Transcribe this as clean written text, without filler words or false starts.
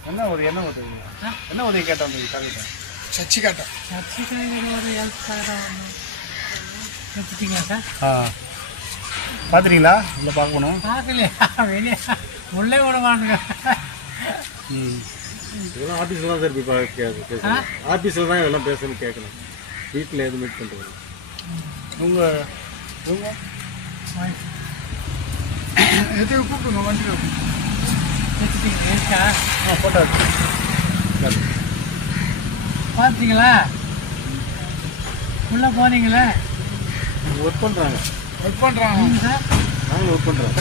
என்ன உதவி கேட்டோம் சச்சி கேட்டோம் ஒரு ஹெல்ப் எடுத்துட்டீங்களா சார்? பார்த்துறீங்களா? இல்லை பார்க்கணும். பார்க்கலையா? வெளியே உள்ளே விடுவானுங்க. இதெல்லாம் ஆஃபீஸில் தான் சார் பேசணும். ஆஃபீஸில் தான் இதெல்லாம் பேசணும் கேட்கணும். வீட்டில் எதுவும் மீட் பண்ணுறது உங்கள் எதுவும் கூப்பிடுங்க வண்டியில் எடுத்துட்டீங்க ஃபோட்டோ பார்த்தீங்களா? உள்ளே போனீங்களே. ஒர்க் பண்ணுறாங்க சார் நாங்களும் ஒர்க் பண்ணுறோம்.